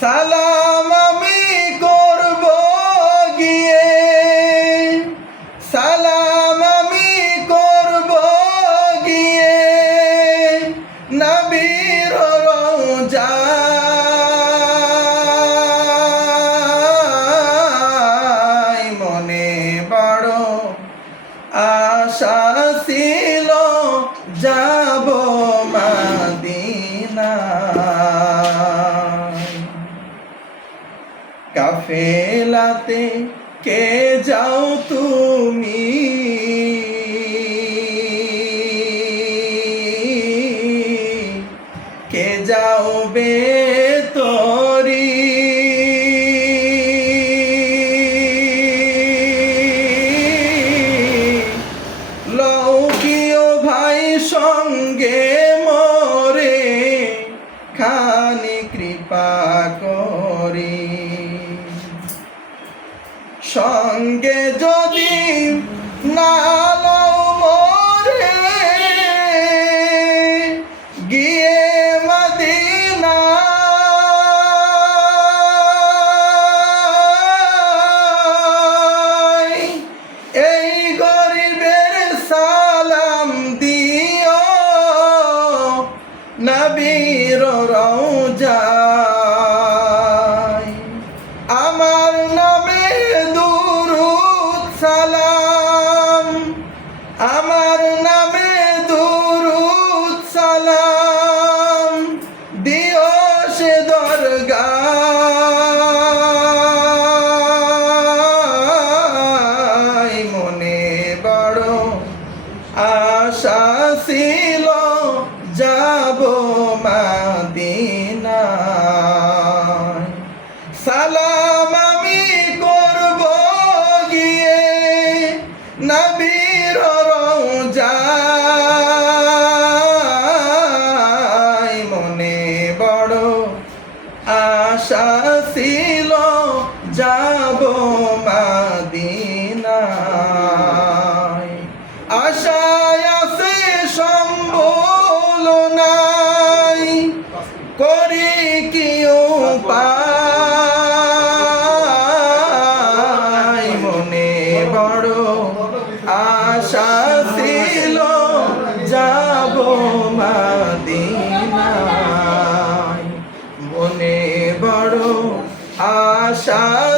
সালাম আমি করব গিয়ে। সালাম আমি করব গিয়ে। নবীর রোজায় মনে বড় আশা ছিল যাব কাফেলাতে কে যাও তুমি? কে যাও বে সঙ্গে যদি না গিয়ে এই গরিবের সালাম দিও নবীর রওজায় আশা ছিল যাব মাদিনা সালাম আমি করব গিয়ে নবীর মাদিনায়। মনে বড় আশা